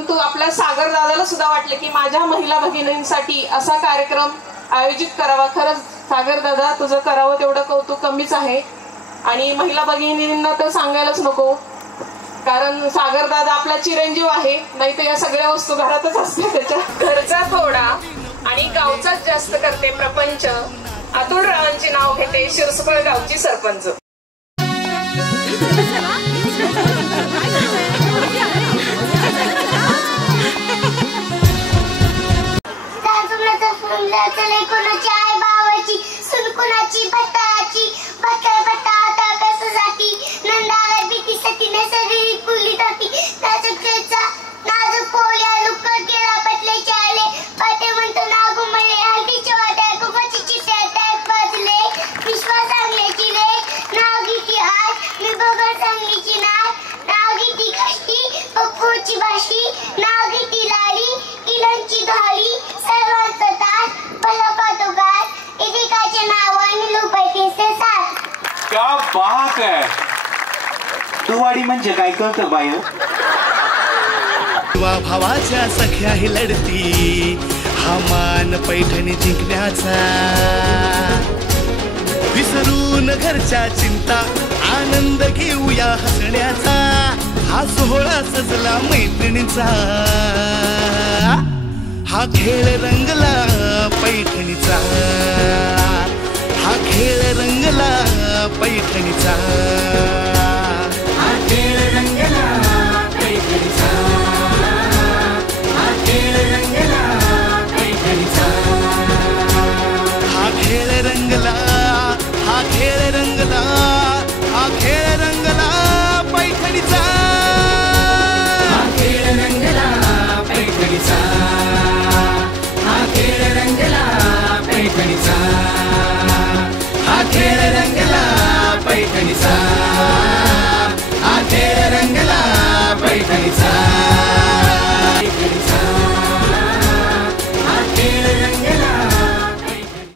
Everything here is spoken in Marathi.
परंतु आपल्या सागर दादाला सुद्धा वाटले की माझ्या महिला भगिनींसाठी असा कार्यक्रम आयोजित करावा. खरंच सागर दादा तुझं करावं तेवढं कौतुक कमीच आहे. आणि महिला भगिनींना तर सांगायलाच नको, कारण सागर दादा आपला चिरंजीव आहे. नाही तर या सगळ्या वस्तू घरातच असते त्याच्या. घरचा थोडा आणि गावचाच जास्त करते प्रपंच. अतुल रावांचे नाव घेते शिरसुकळ गावची सरपंच. कोणाची आई बाबाची सुन कोणाची भटाची भटा भटा आता कशासाठी नंदाला भीती सतीने सगळी फुली जाती. नाजुकचा नाजूक पोल्या लुकर केला पटले चाले पाटे म्हणतो नागू मळे हल्दीच्या वाट्या कुपाची चिट्या त्यात बाजले विश्वास सांगण्याची रे नाव घेती आज मी बघा सांगलीची नाव घेती कष्टी पप्पूची भाषी नाव घेती लाडी किलांची घाली सर्वांचा तास भला पातोगार एकेकाच्या नावाने लुपायचे साथ. क्या बात है. तुवाडी म्हणजे काय कळतं बाय? भावाच्या सख्या ही लढती हा मान पैठणी जिंकण्याचा. विसरून घरच्या चिंता आनंद घेऊया हसण्याचा. हा सोहळा सजला मैत्रिणीचा. हा खेळ रंगला पैठणीचा. हा खेळ रंगला पैठणीचा.